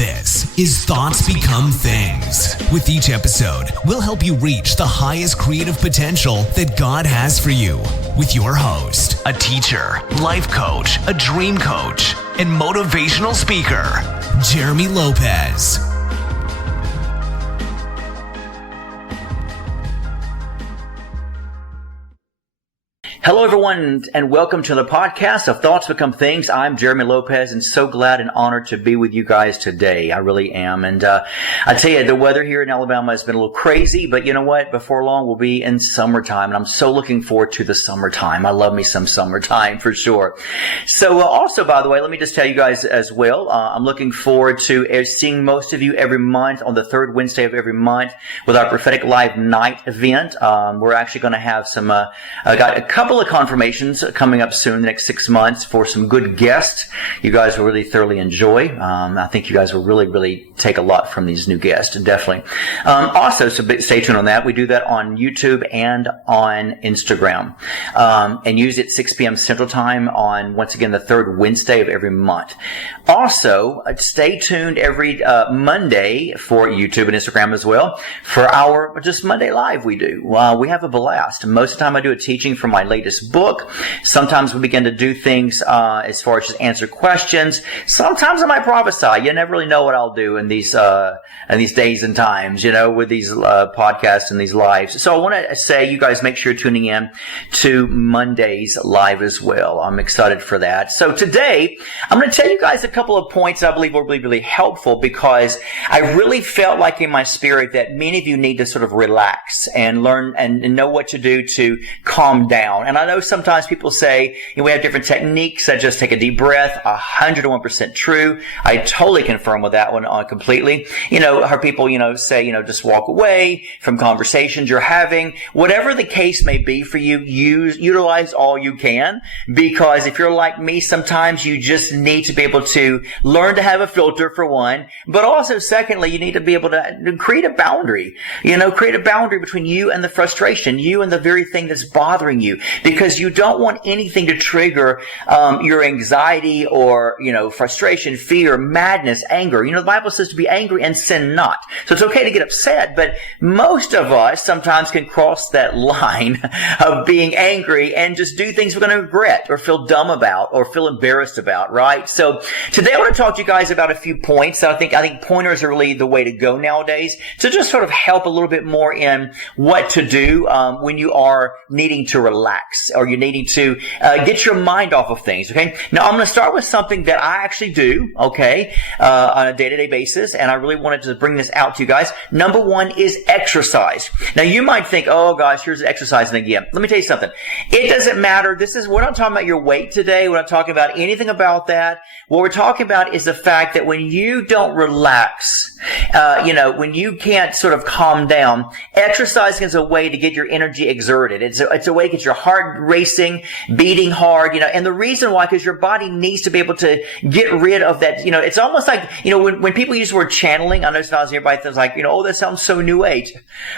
This is Thoughts Become Things. With each episode, we'll help you reach the highest creative potential that God has for you. With your host, a teacher, life coach, a dream coach, and motivational speaker, Jeremy Lopez. Hello, everyone, and welcome to the podcast of Thoughts Become Things. I'm Jeremy Lopez, and so glad and honored to be with you guys today. I really am. And I tell you, the weather here in Alabama has been a little crazy, but you know what? Before long, we'll be in summertime, and I'm so looking forward to the summertime. I love me some summertime for sure. So also, by the way, let me just tell you guys as well, I'm looking forward to seeing most of you every month on the third Wednesday of every month with our Prophetic Live Night event. We're actually going to have some, I got a couple of confirmations coming up soon, the next 6 months, for some good guests you guys will really thoroughly enjoy. I think you guys will really take a lot from these new guests, definitely. Also, so stay tuned on that. We do that on YouTube and on Instagram. And usually at 6 p.m. Central Time on, once again, the third Wednesday of every month. Also, stay tuned every Monday for YouTube and Instagram as well for our just Monday Live we do. We have a blast. Most of the time I do a teaching from my latest book. Sometimes we begin to do things as far as just answer questions. Sometimes I might prophesy. You never really know what I'll do in these days and times, you know, with these podcasts and these lives. So I want to say, you guys make sure you're tuning in to Monday's live as well. I'm excited for that. So today, I'm going to tell you guys a couple of points I believe will be really helpful, because I really felt like in my spirit that many of you need to sort of relax and learn and know what to do to calm down. And I know sometimes people say, you know, we have different techniques. I just take a deep breath. 101% true. I totally confirm with that one completely. You know, heard people, you know, say, you know, just walk away from conversations you're having. Whatever the case may be for you, utilize all you can, because if you're like me, sometimes you just need to be able to learn to have a filter, for one, but also secondly, you need to be able to create a boundary. You know, create a boundary between you and the frustration, you and the very thing that's bothering you, because you don't want anything to trigger your anxiety or, you know, frustration, fear, madness, anger. You know, the Bible says to be angry and sin not. So it's okay to get upset, but most of us sometimes can cross that line of being angry and just do things we're going to regret or feel dumb about or feel embarrassed about, right? So today I want to talk to you guys about a few points. I think pointers are really the way to go nowadays to just sort of help a little bit more in what to do when you are needing to relax or you're needing to get your mind off of things, okay? Now, I'm going to start with something that I actually do, okay, on a day-to-day basis, and I really wanted to bring this out to you guys. Number one is exercise. Now, you might think, oh, gosh, here's the exercising again. Let me tell you something. It doesn't matter. We're not talking about your weight today. We're not talking about anything about that. What we're talking about is the fact that when you don't relax, when you can't sort of calm down, exercising is a way to get your energy exerted. It's a way to get your heart racing, beating hard, you know, and the reason why, because your body needs to be able to get rid of that, you know, it's almost like, you know, when people use the word channeling, I know sometimes everybody thinks like, you know, oh, that sounds so new age.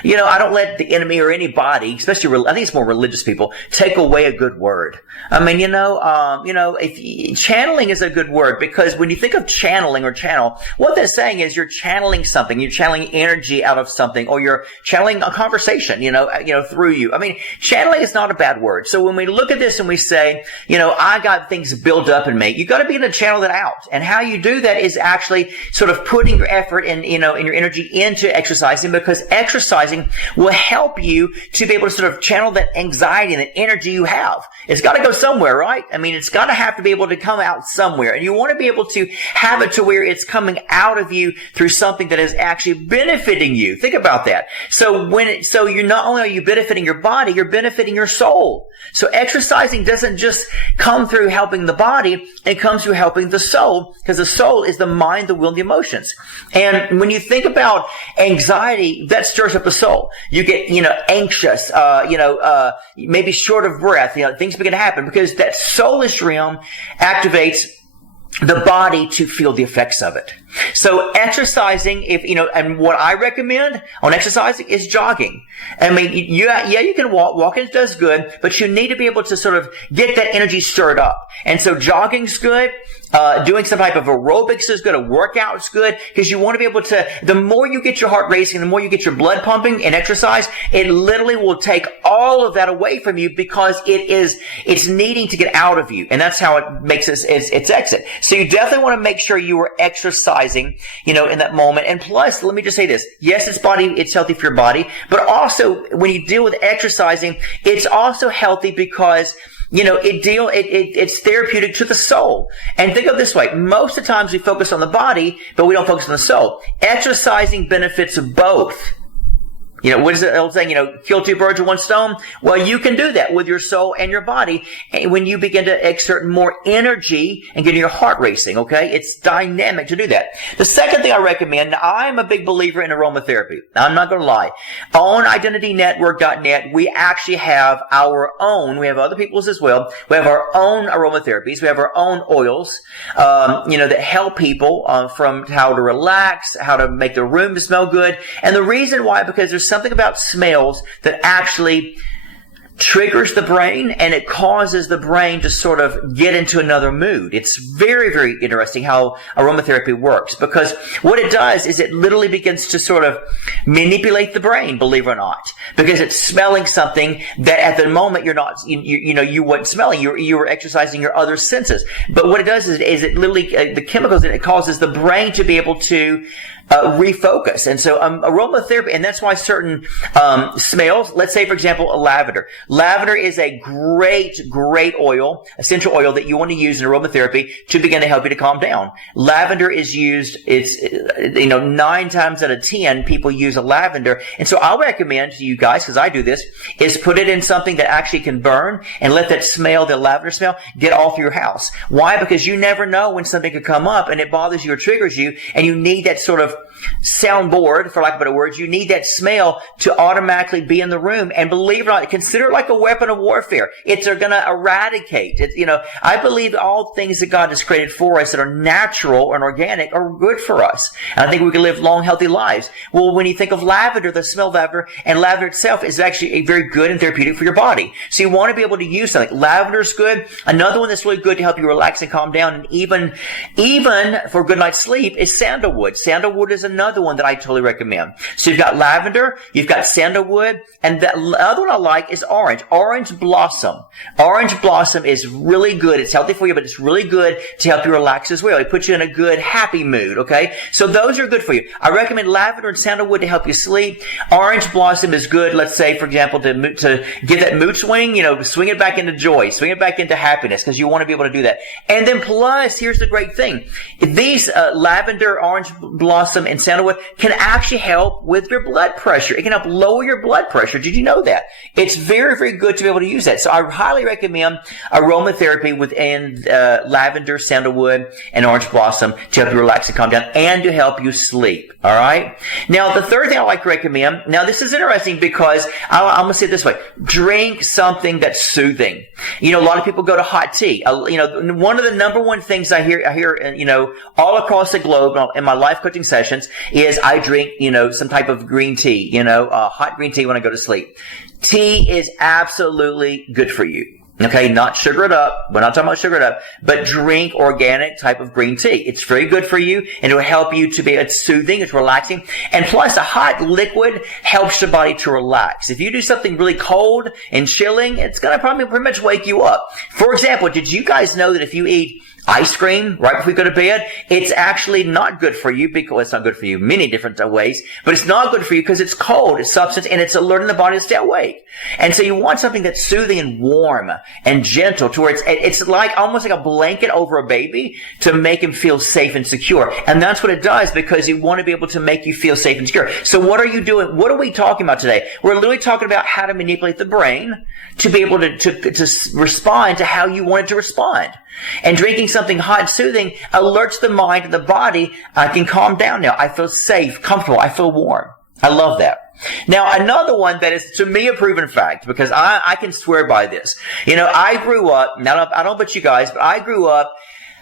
You know, I don't let the enemy or anybody, especially, I think it's more religious people, take away a good word. I mean, channeling is a good word, because when you think of channeling or channel, what they're saying is you're channeling something, you're channeling energy out of something, or you're channeling a conversation, through you. I mean, channeling is not a bad word. So when we look at this and we say, you know, I got things built up in me, you got to be able to channel that out. And how you do that is actually sort of putting your effort and, you know, and your energy into exercising, because exercising will help you to be able to sort of channel that anxiety and that energy you have. It's got to go somewhere, right? I mean, it's got to have to be able to come out somewhere. And you want to be able to have it to where it's coming out of you through something that is actually benefiting you. Think about that. So you're not only are you benefiting your body, you're benefiting your soul. So exercising doesn't just come through helping the body, it comes through helping the soul, because the soul is the mind, the will, and the emotions. And when you think about anxiety, that stirs up the soul. You get, you know, anxious, maybe short of breath, you know, things begin to happen because that soulish realm activates the body to feel the effects of it. So exercising, and what I recommend on exercising is jogging. I mean, you can walk. Walking does good, but you need to be able to sort of get that energy stirred up. And so jogging's good. Doing some type of aerobics is good. A workout's good because you want to be able to, the more you get your heart racing, the more you get your blood pumping and exercise, it literally will take all of that away from you because it's needing to get out of you. And that's how it makes its exit. So you definitely want to make sure you are exercising, in that moment. And plus, let me just say this. Yes, it's healthy for your body, but also when you deal with exercising, it's also healthy because it's therapeutic to the soul. And think of it this way. Most of the times we focus on the body, but we don't focus on the soul. Exercising benefits both. What is the old saying? Kill two birds with one stone. Well, you can do that with your soul and your body when you begin to exert more energy and get your heart racing, okay? It's dynamic to do that. The second thing I recommend, I'm a big believer in aromatherapy. I'm not going to lie. On IdentityNetwork.net, we actually have our own, we have other people's as well. We have our own aromatherapies. We have our own oils, that help people from how to relax, how to make the room smell good. And the reason why, because there's something about smells that actually triggers the brain and it causes the brain to sort of get into another mood. It's very, very interesting how aromatherapy works because what it does is it literally begins to sort of manipulate the brain, believe it or not, because it's smelling something that at the moment you're not, you weren't smelling. You were exercising your other senses. But what it does is it literally, the chemicals, it causes the brain to be able to refocus. And so aromatherapy, and that's why certain smells, let's say, for example, lavender. Lavender is a great oil, essential oil that you want to use in aromatherapy to begin to help you to calm down. Lavender is used, 9 times out of 10 people use a lavender. And so I'll recommend to you guys, because I do this, is put it in something that actually can burn and let that smell, the lavender smell, get off your house. Why? Because you never know when something could come up and it bothers you or triggers you, and you need that sort of soundboard, for lack of better words. You need that smell to automatically be in the room. And believe it or not, consider it like a weapon of warfare. It's going to eradicate. I believe all things that God has created for us that are natural and organic are good for us. And I think we can live long, healthy lives. Well, when you think of lavender, the smell of lavender, and lavender itself is actually a very good and therapeutic for your body. So you want to be able to use something. Lavender is good. Another one that's really good to help you relax and calm down, and even for a good night's sleep, is sandalwood. Sandalwood is another one that I totally recommend. So you've got lavender, you've got sandalwood, and the other one I like is orange. Orange blossom. Orange blossom is really good. It's healthy for you, but it's really good to help you relax as well. It puts you in a good, happy mood, okay? So those are good for you. I recommend lavender and sandalwood to help you sleep. Orange blossom is good, let's say, for example, to get that mood swing, swing it back into joy, swing it back into happiness, because you want to be able to do that. And then plus, here's the great thing. These lavender, orange blossom, and sandalwood can actually help with your blood pressure. It can help lower your blood pressure. Did you know that? It's very, very good to be able to use that. So I highly recommend aromatherapy within lavender, sandalwood, and orange blossom to help you relax and calm down and to help you sleep. All right? Now, the third thing I like to recommend, now this is interesting because I'm going to say it this way. Drink something that's soothing. A lot of people go to hot tea. One of the number one things I hear, all across the globe in my life coaching sessions is I drink, some type of green tea, hot green tea when I go to sleep. Tea is absolutely good for you. Okay, not sugar it up. We're not talking about sugar it up, but drink organic type of green tea. It's very good for you, and it will help you to be, it's soothing, it's relaxing. And plus, a hot liquid helps your body to relax. If you do something really cold and chilling, it's going to probably pretty much wake you up. For example, did you guys know that if you eat ice cream right before you go to bed, it's actually not good for you because it's not good for you many different ways, but it's not good for you because it's cold, it's substance, and it's alerting the body to stay awake. And so you want something that's soothing and warm and gentle to where it's like almost like a blanket over a baby to make him feel safe and secure. And that's what it does because you want to be able to make you feel safe and secure. So what are you doing? What are we talking about today? We're literally talking about how to manipulate the brain to be able to respond to how you want it to respond. And drinking something hot and soothing alerts the mind and the body. I can calm down now. I feel safe, comfortable. I feel warm. I love that. Now, another one that is, to me, a proven fact, because I can swear by this. I grew up, now I don't know about you guys, but I grew up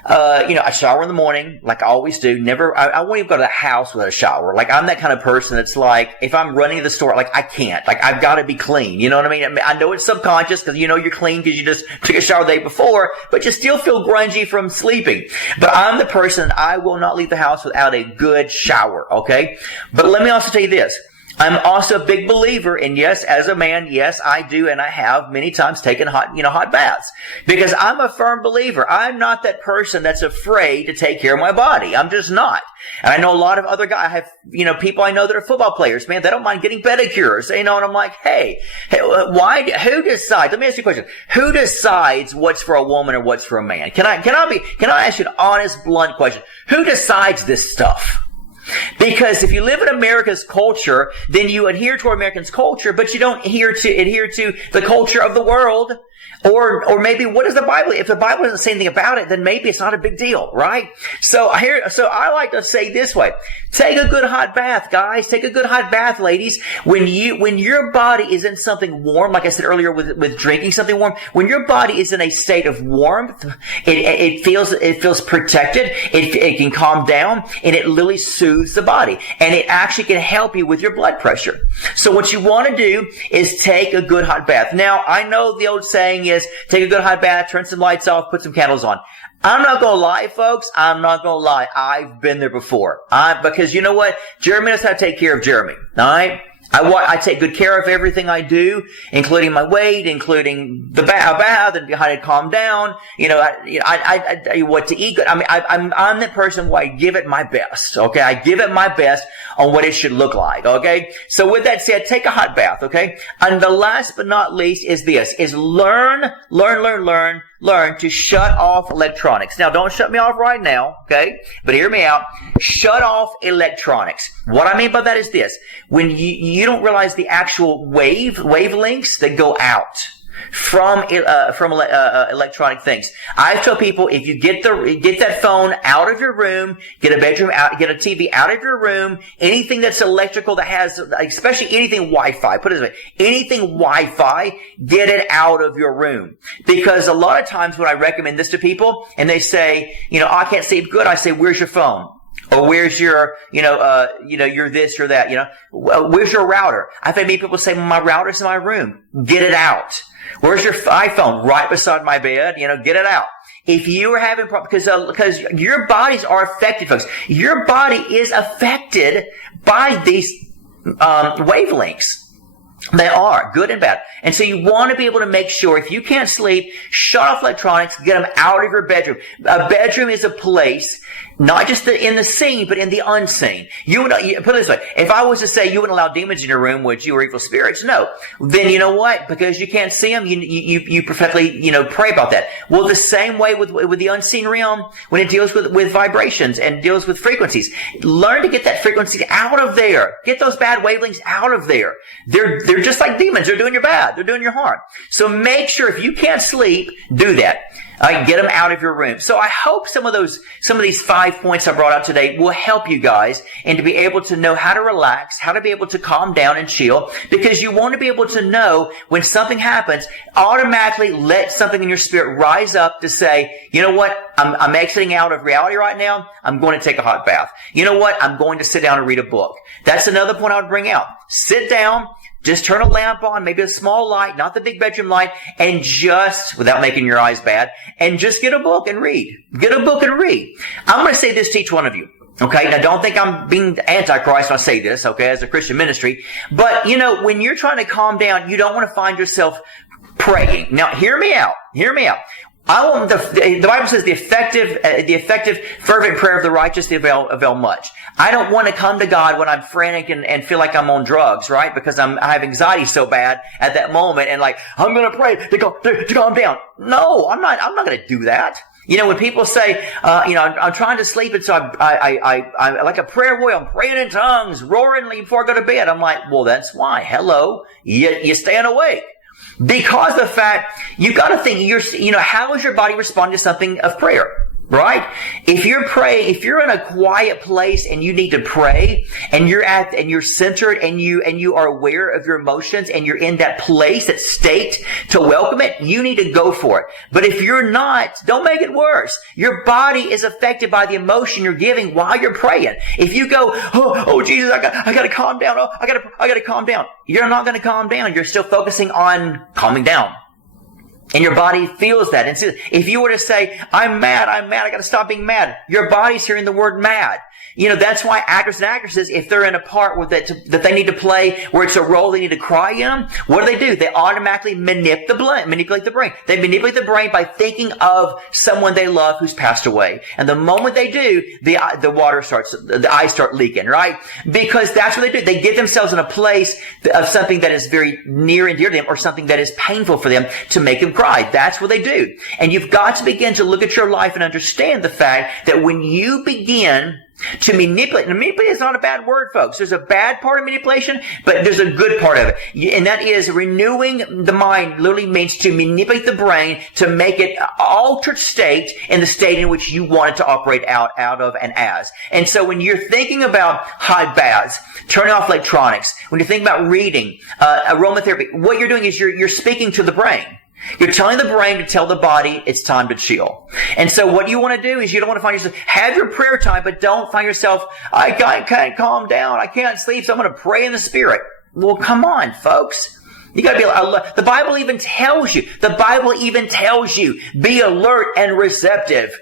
I shower in the morning, like I always do. I won't even go to the house without a shower. Like, I'm that kind of person that's like, if I'm running to the store, like, I can't. Like, I've got to be clean. You know what I mean? I know it's subconscious because you're clean because you just took a shower the day before, but you still feel grungy from sleeping. But I'm the person, I will not leave the house without a good shower, okay? But let me also tell you this. I'm also a big believer, and yes, as a man, yes, I do, and I have many times taken hot baths. Because I'm a firm believer. I'm not that person that's afraid to take care of my body. I'm just not. And I know a lot of other guys, I have, people I know that are football players, man, they don't mind getting pedicures, and I'm like, hey, who decides, let me ask you a question, who decides what's for a woman or what's for a man? Can I ask you an honest, blunt question? Who decides this stuff? Because if you live in America's culture, then you adhere to Americans' culture, but you don't adhere to the culture of the world. Or maybe what is the Bible? If the Bible doesn't say anything about it, then maybe it's not a big deal, right? So I like to say this way. Take a good hot bath, guys. Take a good hot bath, ladies. When your body is in something warm, like I said earlier with drinking something warm, when your body is in a state of warmth, it feels protected. It can calm down, and it literally soothes the body. And it actually can help you with your blood pressure. So what you want to do is take a good hot bath. Now, I know the old saying is take a good hot bath, turn some lights off, put some candles on. I'm not going to lie, folks. I'm not going to lie. I've been there before. Because you know what? Jeremy knows how to take care of Jeremy. All right? I take good care of everything I do, including my weight, including the bath, and how to calm down. I what to eat. I mean, I'm that person who I give it my best. Okay, I give it my best on what it should look like. Okay, so with that said, take a hot bath. Okay, and the last but not least is this: learn to shut off electronics. Now, don't shut me off right now, okay? But hear me out. Shut off electronics. What I mean by that is this. When you don't realize the actual wavelengths that go out from electronic things. I tell people, if you get that phone out of your room, get a TV out of your room, anything that's electrical that has, especially anything Wi-Fi, put it this way, anything Wi-Fi, get it out of your room. Because a lot of times when I recommend this to people, and they say, I can't sleep good, I say, where's your phone? Or where's your, you're this, you're that, where's your router? I've had many people say, my router's in my room. Get it out. Where's your iPhone? Right beside my bed. Get it out. If you are having problems, because your bodies are affected, folks. Your body is affected by these wavelengths. They are, good and bad. And so you want to be able to make sure, if you can't sleep, shut off electronics, get them out of your bedroom. A bedroom is a place, not just in the seen, but in the unseen. Put it this way, if I was to say you wouldn't allow demons in your room, would you, or evil spirits? No. Then you know what? Because you can't see them, you perfectly, pray about that. Well, the same way with the unseen realm, when it deals with vibrations and deals with frequencies. Learn to get that frequency out of there. Get those bad wavelengths out of there. They're just like demons. They're doing your bad. They're doing your harm. So make sure, if you can't sleep, do that. Get them out of your room. So I hope some of these 5 points I brought out today will help you guys, and to be able to know how to relax, how to be able to calm down and chill, because you want to be able to know when something happens, automatically let something in your spirit rise up to say, you know what? I'm exiting out of reality right now. I'm going to take a hot bath. You know what? I'm going to sit down and read a book. That's another point I would bring out. Sit down. Just turn a lamp on, maybe a small light, not the big bedroom light, and just, without making your eyes bad, and just get a book and read. Get a book and read. I'm going to say this to each one of you. Okay, now don't think I'm being antichrist when I say this, okay, as a Christian ministry. But, when you're trying to calm down, you don't want to find yourself praying. Now, hear me out. The Bible says the effective, fervent prayer of the righteous avail much. I don't want to come to God when I'm frantic and feel like I'm on drugs, right? Because I have anxiety so bad at that moment, and I'm going to pray to calm down. No, I'm not going to do that. When people say, I'm trying to sleep, and so I'm like a prayer warrior, I'm praying in tongues, roaring before I go to bed. I'm like, well, that's why. Hello, you staying awake. Because of the fact, you got to think, how is your body responding to something of prayer? Right? If you're in a quiet place and you need to pray and you're centered and you are aware of your emotions and you're in that place, that state to welcome it, you need to go for it. But if you're not, don't make it worse. Your body is affected by the emotion you're giving while you're praying. If you go, oh Jesus, I got to calm down. I got to calm down. You're not going to calm down. You're still focusing on calming down. And your body feels that. And so if you were to say, I'm mad, I got to stop being mad, your body's hearing the word mad. That's why actors and actresses, if they're in a part that they need to play, where it's a role they need to cry in, what do? They automatically manipulate the brain. They manipulate the brain by thinking of someone they love who's passed away. And the moment they do, the eyes start leaking, right? Because that's what they do. They get themselves in a place of something that is very near and dear to them, or something that is painful for them, to make them cry. That's what they do. And you've got to begin to look at your life and understand the fact that when you begin to manipulate. And manipulate is not a bad word, folks. There's a bad part of manipulation, but there's a good part of it. And that is renewing the mind literally means to manipulate the brain to make it altered state in the state in which you want it to operate out of and as. And so when you're thinking about hot baths, turning off electronics, when you're thinking about reading, aromatherapy, what you're doing is you're speaking to the brain. You're telling the brain to tell the body it's time to chill. And so what you want to do is you don't want to find yourself, have your prayer time, but don't find yourself, I can't calm down, I can't sleep, so I'm going to pray in the Spirit. Well, come on, folks. You got to be, the Bible even tells you, be alert and receptive.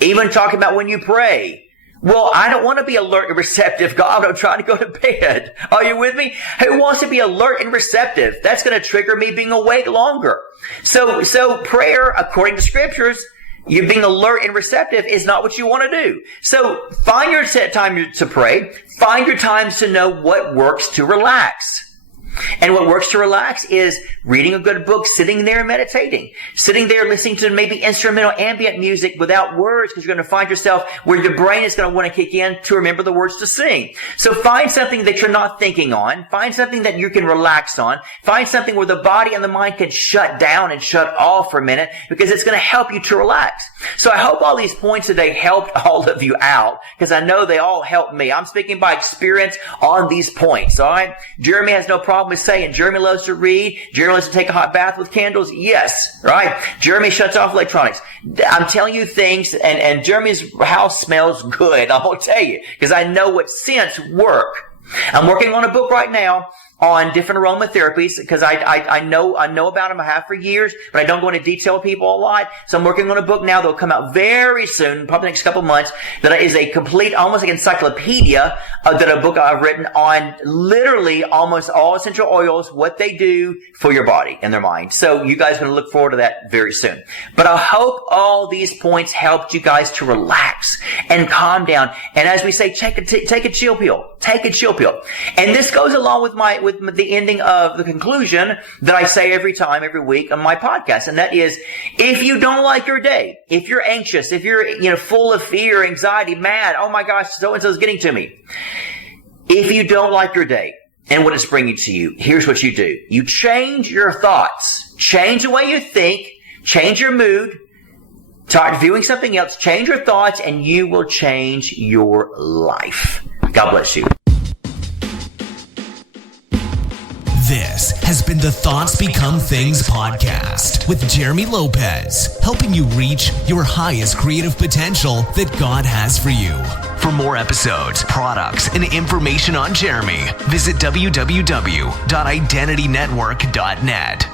Even talking about when you pray. Well, I don't want to be alert and receptive, God. I'm trying to go to bed. Are you with me? Who wants to be alert and receptive? That's going to trigger me being awake longer. So prayer, according to scriptures, you being alert and receptive is not what you want to do. So find your set time to pray. Find your times to know what works to relax. And what works to relax is reading a good book, sitting there and meditating, sitting there listening to maybe instrumental ambient music without words, because you're going to find yourself where your brain is going to want to kick in to remember the words to sing. So find something that you're not thinking on. Find something that you can relax on. Find something where the body and the mind can shut down and shut off for a minute, because it's going to help you to relax. So I hope all these points today helped all of you out, because I know they all helped me. I'm speaking by experience on these points, all right? Jeremy has no problem with saying Jeremy loves to read. Jeremy loves to take a hot bath with candles. Yes, right? Jeremy shuts off electronics. I'm telling you things, and Jeremy's house smells good. I'll tell you, because I know what scents work. I'm working on a book right now on different aromatherapies, because I know about them. I have for years, but I don't go into detail with people a lot. So I'm working on a book now that'll come out very soon, probably the next couple of months, that is a complete, almost like encyclopedia, that a book I've written on literally almost all essential oils, what they do for your body and their mind. So you guys are going to look forward to that very soon. But I hope all these points helped you guys to relax and calm down. And as we say, take a chill pill. Take a chill pill. And this goes along with the ending of the conclusion that I say every week on my podcast. And that is, if you don't like your day, if you're anxious, if you're, full of fear, anxiety, mad, oh my gosh, so-and-so's getting to me. If you don't like your day and what it's bringing to you, here's what you do. You change your thoughts. Change the way you think. Change your mood. Start viewing something else. Change your thoughts, and you will change your life. God bless you. This has been the Thoughts Become Things podcast with Jeremy Lopez, helping you reach your highest creative potential that God has for you. For more episodes, products, and information on Jeremy, visit www.identitynetwork.net.